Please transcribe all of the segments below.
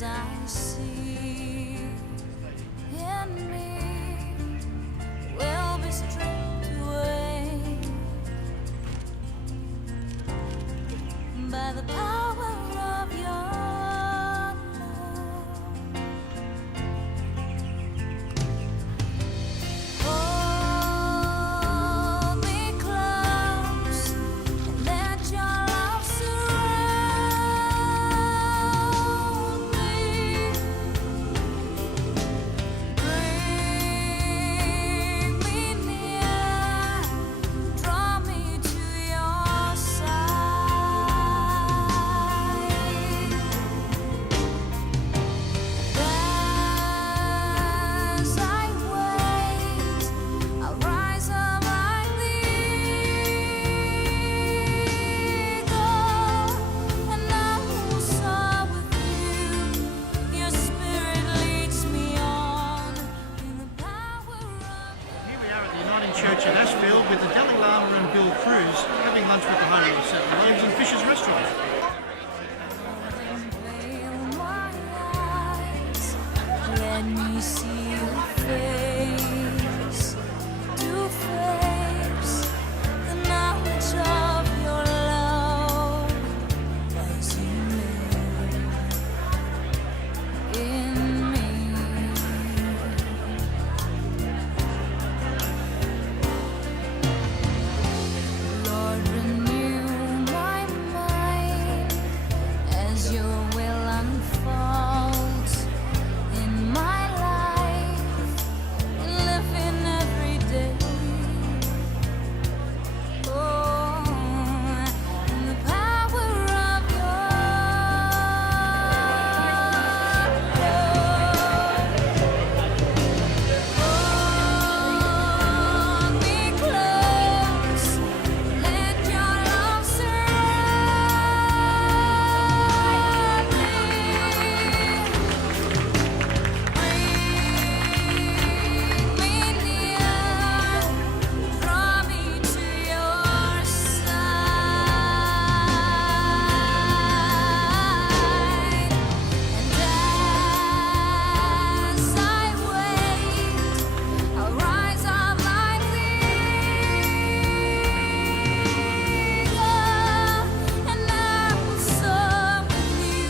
as I see in me will be stripped away by the power of your love. Hold me close and let your love surround me. Bring me near, draw me to your side. As I wait, I'll rise up like the eagle, and I will soar with you. Your spirit leads me on in the power of Here we are at the Uniting Church at Ashfield with the Dalai Lama and Bill Cruz having lunch with the Holy of Seven Loaves and Fishes restaurant. veil my eyes. Let me see your face to face the knowledge of your love as you live in me. Lord, renew my mind as your will unfolds in my life, living every day. Oh, in the power of your love. Hold me close, let your love surround me. Bring me near, draw me to your side. And as I wait, I'll rise up like the eagle, and I will soar with you.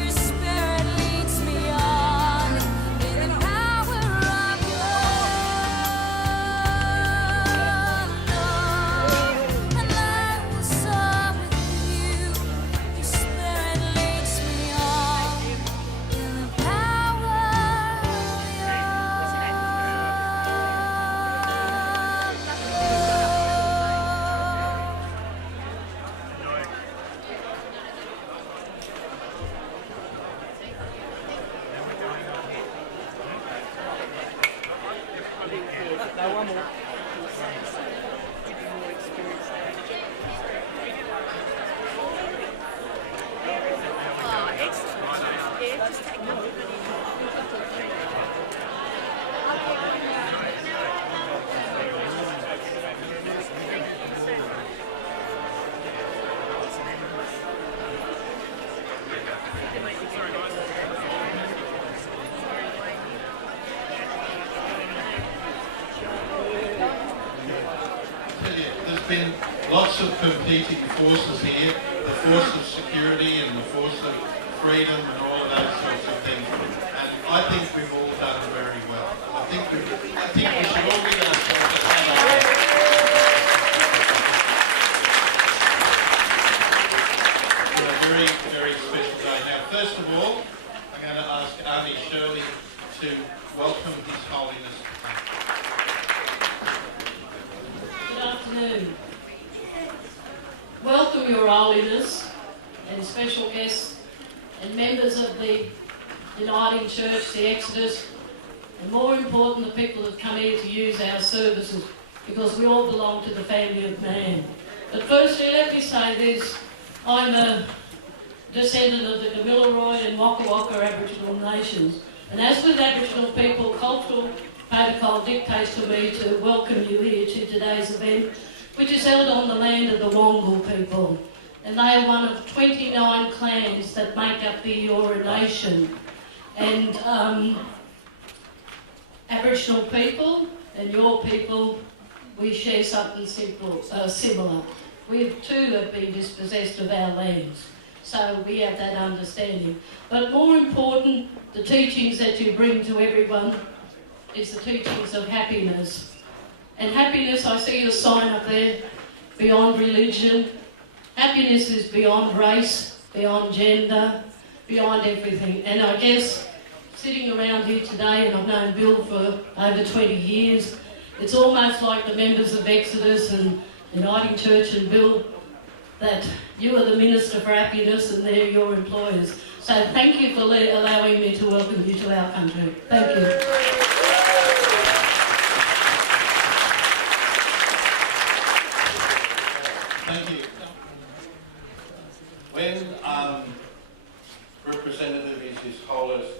Your spirit leads me on in the power of your love, and I will soar with you. Your spirit leads me on in the power of your There's been lots of competing forces here, the force of security and the force of freedom and all of those sorts of things. And I think we've all done very well. I think we should all give ourselves a hand. It's a very, very special day. Now, first of all, I'm going to ask Arnie Shirley to welcome His Holiness. Good afternoon. Welcome, Your Holiness, and special guests and members of the Uniting Church, the Exodus, and more important, the people that come here to use our services, because we all belong to the family of man. But firstly, let me say this. I'm a descendant of the Gamilaroi and Waka Waka Aboriginal nations, and as with Aboriginal people, cultural protocol dictates to me to welcome you here to today's event, which is held on the land of the Wongal people. and they are one of 29 clans that make up the Eora Nation. And Aboriginal people and your people, we share something similar. We too have been dispossessed of our lands, so we have that understanding. But more important, the teachings that you bring to everyone is the teachings of happiness. And happiness, I see your sign up there, beyond religion. Happiness is beyond race, beyond gender, beyond everything. And I guess sitting around here today, and I've known Bill for over 20 years, it's almost like the members of Exodus and Uniting Church and Bill, that you are the Minister for Happiness and they're your employers. So thank you for allowing me to welcome you to our country. Thank you. Thank you. When Representative His Holiness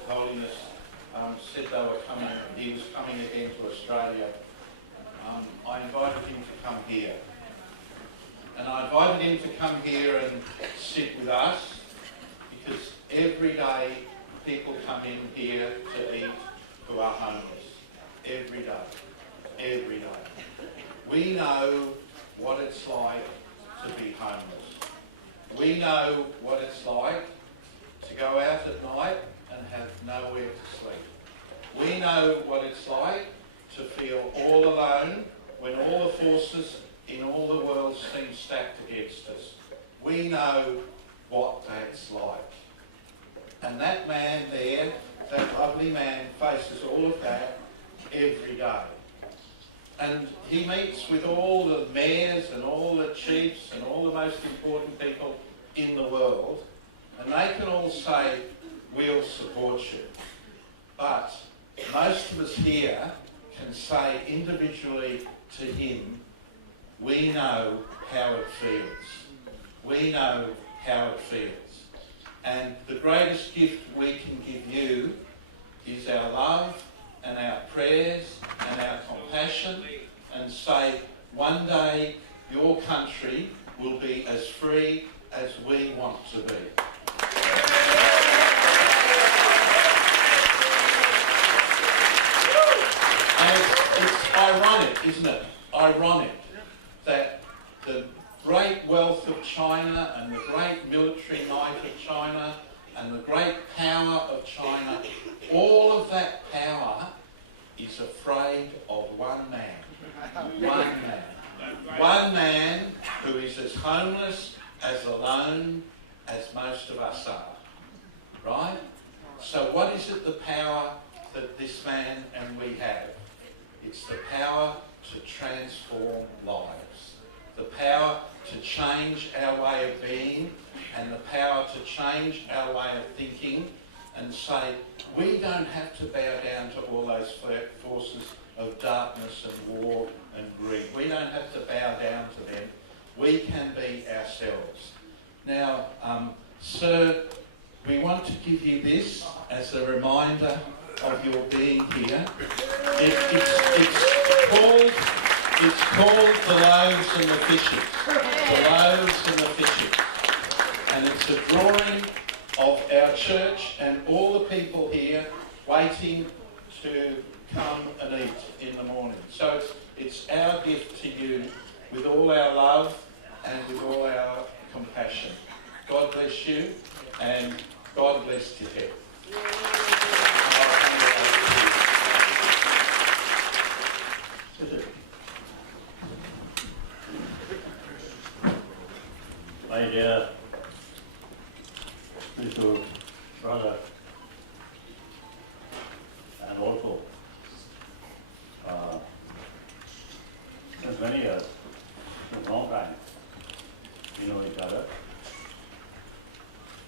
said they were coming, he was coming again to Australia, I invited him to come here. And I invited him to come here and sit with us, because every day people come in here to eat who are homeless. Every day. Every day. We know what it's like to be homeless. We know what it's like to go out at night and have nowhere to sleep. We know what it's like to feel all alone when all the forces in all the world seem stacked against us. We know what that's like. And that man there, that lovely man, faces all of that every day. And he meets with all the mayors and all the chiefs and all the most important people in the world, and they can all say, we'll support you. But most of us here can say individually to him, we know how it feels. We know how it feels. And the greatest gift we can give you is our love and our prayers and our compassion, and say one day your country will be as free as we want to be. And it's ironic, isn't it? Ironic that the great wealth of China and the great military might of China and the great power of China, all of that power is afraid of one man. One man. One man who is as homeless, as alone as most of us are. Right? So what is it, the power that this man and we have? It's the power to transform lives. The power to change our way of being, and the power to change our way of thinking, and say, we don't have to bow down to all those forces of darkness and war and greed. We don't have to bow down to them. We can be ourselves. Now, sir, we want to give you this as a reminder of your being here. It's called the loaves and the fishes. The loaves and the fishes. And it's a drawing of our church and all the people here waiting to come and eat in the morning. So it's our gift to you with all our love and with all our compassion. God bless you, and God bless Tibet. My dear spiritual brother, and also since many years, since a long time, we know each other.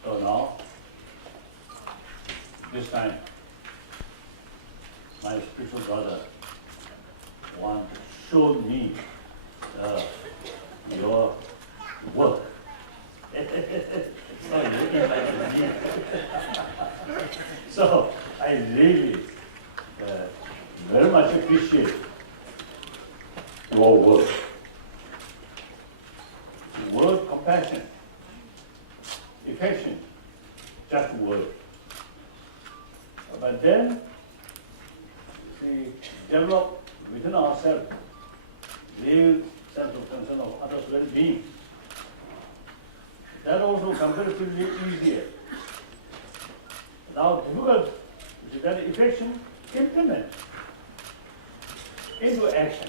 So now, this time, my spiritual brother wants to show me your work. It's not looking like me. So I really very much appreciate your work. Word compassion affection, just word. But then, we develop within ourselves real sense of concern of others' well-being. That also comparatively easier. Now difficult is that affection implement into action,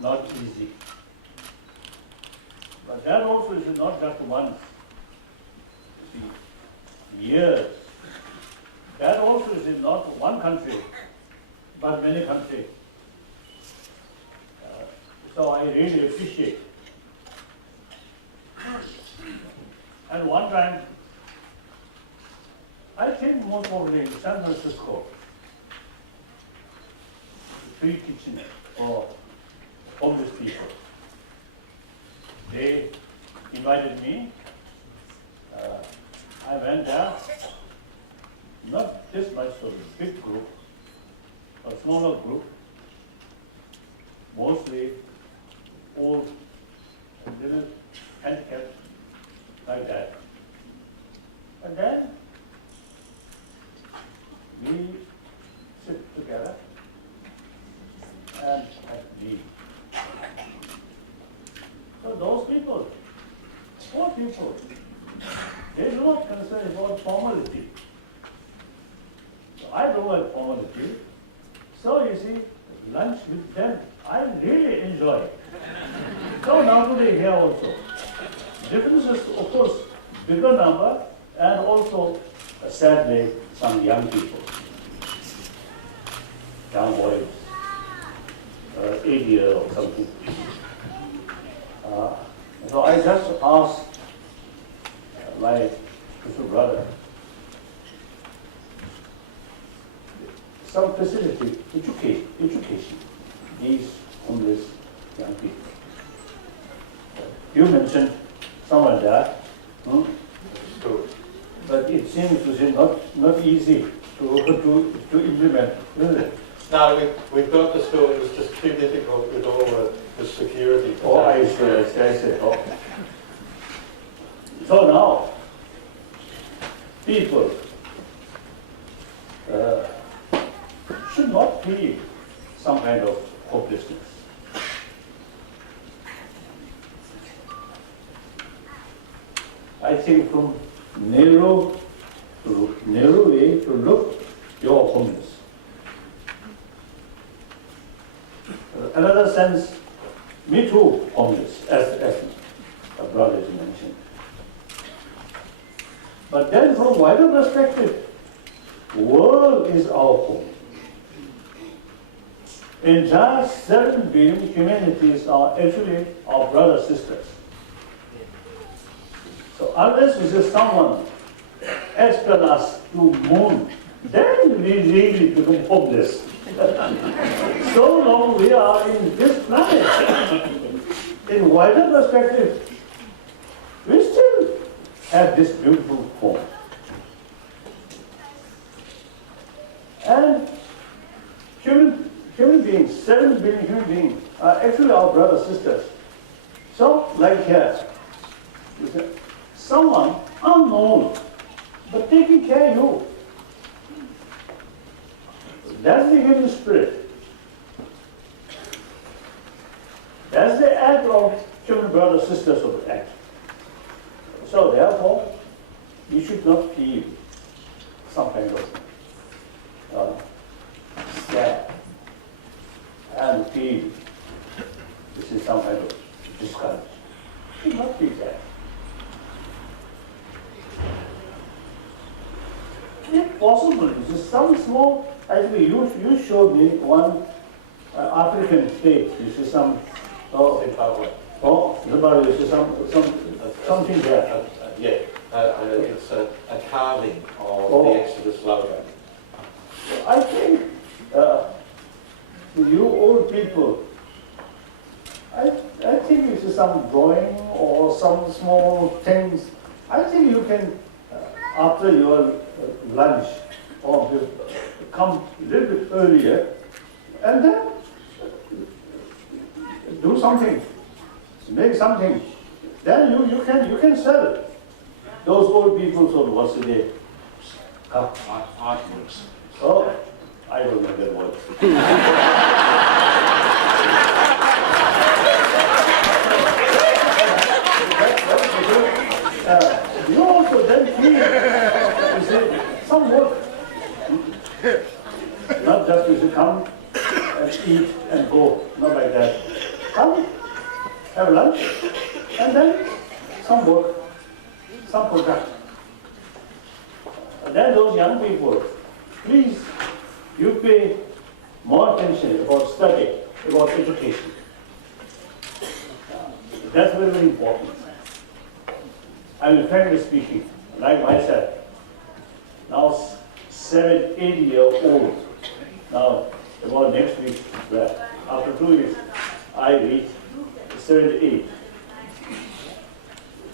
not easy. But that also is not just once, years. That also is in not one country, but many countries. So I really appreciate. And one time, I think most probably in San Francisco, free kitchen for homeless people. They invited me. I went there. Not this much of a big group, a smaller group, mostly old and little handicapped, like that. And then we sit together and have tea. So those people, poor people, they do not concern about formality. So I don't like formality. So you see, lunch with them, I really enjoy. So now today here also. Difference is, of course, bigger number and also, sadly, some young people. Young boys, 8 years or something. So I just asked my little brother, some facility, education, these homeless young people. You mentioned some of that, but it seems to be not easy to implement, isn't it? No, we've got the store, it was just too difficult with all the security. Oh, I see. Oh. So now, people should not feel some kind of hopelessness. I think from narrow way to look, you're homeless. Another sense, me too, homeless, as a brother mentioned. But then from wider perspective, world is our home. Entire 7 billion humanities are actually our brothers, sisters. So unless we see someone expel us to moon, then we really become hopeless. So long we are in this planet. In wider perspective, we still have this beautiful home. And human beings, 7 billion human beings, are actually our brothers, sisters. So, like here, someone unknown, but taking care of you. That's the human spirit. That's the act of human brothers, sisters of the act. So therefore, you should not feel some kind of sad and feel this is some kind of discouragement. You should not feel that. If possible, this is some small, actually you showed me one African state, this is some, Zimbabwe, this is something there. It's a carving of the Exodus logo. I think you old people, I think this is some drawing or some small things. I think you can, after your lunch, or come a little bit earlier, and then do something, make something. Then you can sell. Those old people, so what's the name? Artworks. Oh, I don't know that word. You also then feel, you see, some work. Not just to come and eat and go, not like that. Come, have lunch, and then some work, some product. And then those young people, please, you pay more attention about study, about education. That's very, very important. I mean, frankly speaking, like myself, now 7, 8-year-old, now about next week, well, after 2 weeks, I reach 78.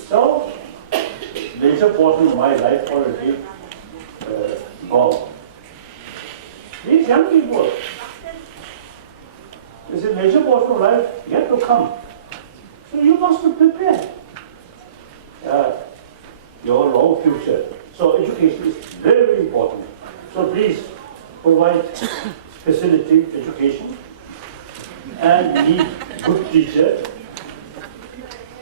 So, major portion of my life already gone. These young people, this is major portion of life yet to come. So you must be prepared. Your long future. So education is very, very important. So please provide facility education and need good teacher.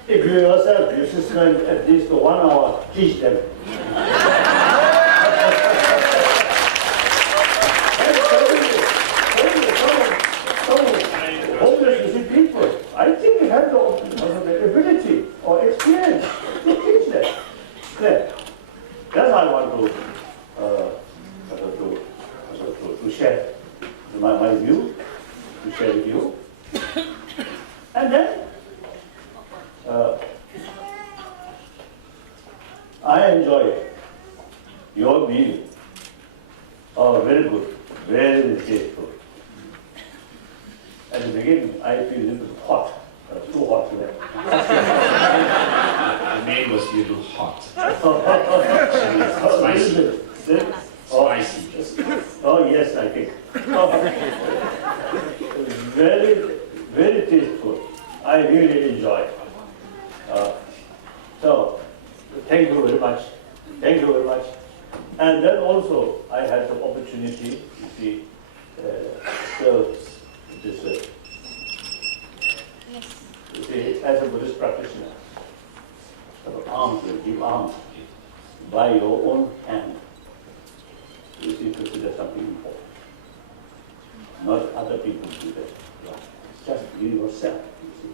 If you yourself, your sister, at least 1 hour, teach them. Homeless, you see, people, I think they have the ability or experience to teach them. Yeah. That's how I want to share my view, to share with you. And then I enjoy your meal. Oh, very good, very tasteful. At the beginning, I feel a little hot, too hot today. The name was a little hot. Spicy. Oh yes, I think. Very, very tasteful. I really enjoy. So, thank you very much. Thank you very much. And then also, I had the opportunity to see this. You see, as a Buddhist practitioner, alms, you give alms by your own hand. You see, consider something important. Not other people do that. Just you yourself, you see,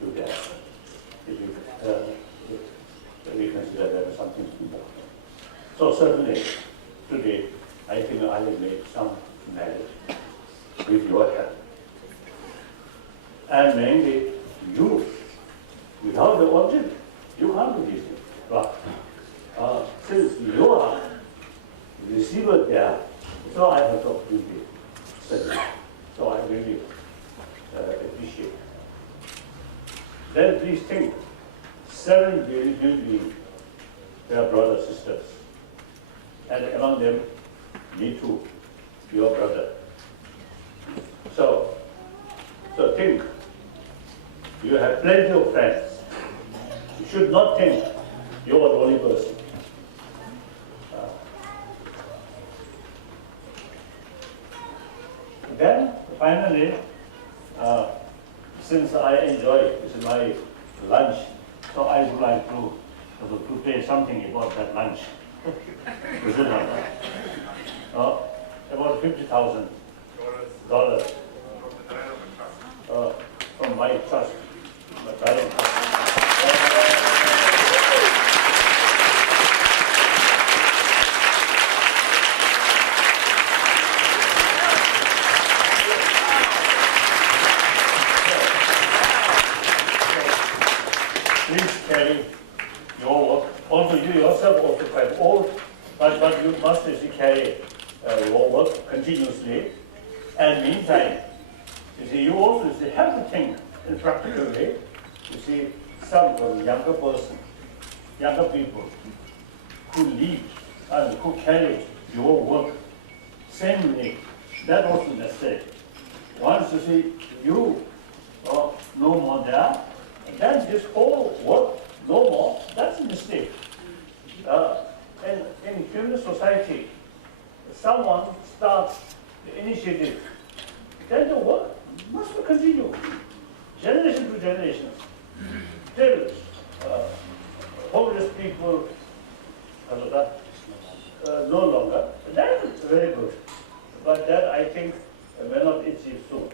do that. If you consider that as something important. So certainly, today, I think I have made some knowledge with your help. And mainly, you, without the object, you can't do these things. But since you are the receiver there, so I have the opportunity to study. So I really appreciate it. Then please think, 7 billion beings, they are brothers, sisters. And among them, me too, your brother. So think, you have plenty of friends. You should not think you are the only person. Then finally, since I enjoy, this is my lunch, so I would like to say something about that lunch. Is it not? About $50,000 from my trust. But I don't please carry your work. Also, you yourself also quite old, but you must carry your work continuously. And meantime, you see, you also have to think in practical way. You see, some younger person, younger people who lead and who carry your work same way, that also necessary. Once you see you no more there, then this whole work no more, that's a mistake. in human society, if someone starts the initiative, then the work must continue, generation to generation, till homeless people no longer. That is very good. But that I think may not achieve soon.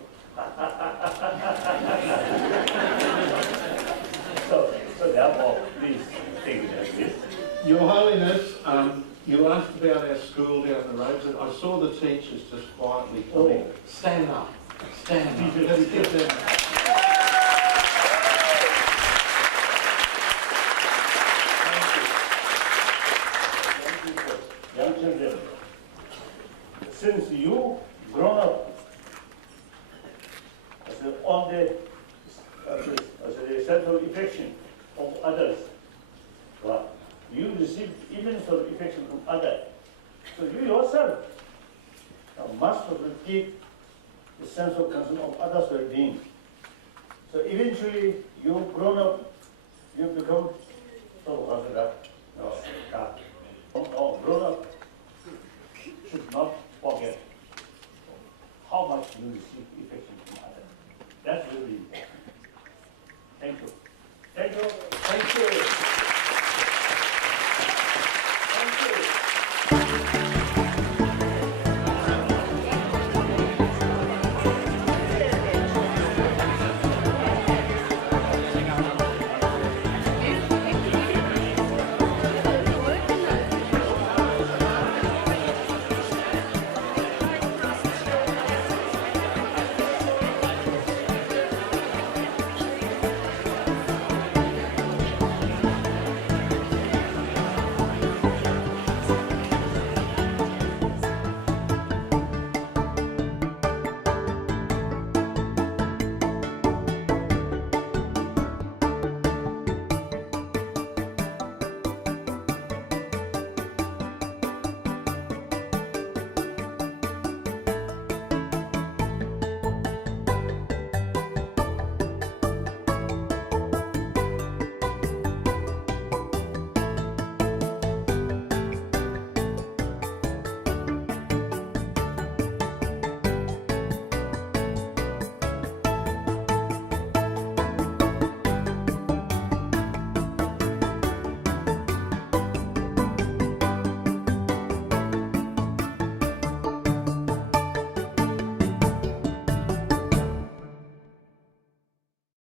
So therefore, please think like this. Your Holiness, you asked about our school down the road, and I saw the teachers just quietly coming. Oh. Stand up. Stand up. Let's get them. Young children, since you grown up on the central affection of others, well, you receive immense of affection from others. So you yourself must keep the sense of concern of others' well-being. So eventually, you grown up, you become so